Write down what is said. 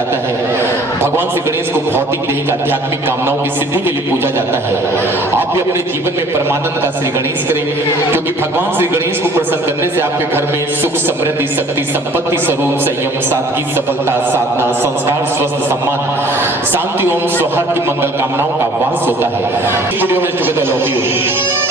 जाता है। भगवान श्री गणेश को भौतिक देह आध्यात्मिक कामनाओं की सिद्धि के लिए पूजा जाता है। आप भी अपने जीवन में परमानंद का श्री गणेश करें, क्योंकि भगवान श्री गणेश को प्रसन्न करने से आपके घर में सुख, समृद्धि, शक्ति, संपत्ति, स्वरूप, संयम, सादगी, सफलता, साधना, संस्कार, स्वस्थ, सम्मान, शांति एवं सौहार्द की मंगल कामनाओं का वास होता है। वीडियो में टुगेदर लव यू।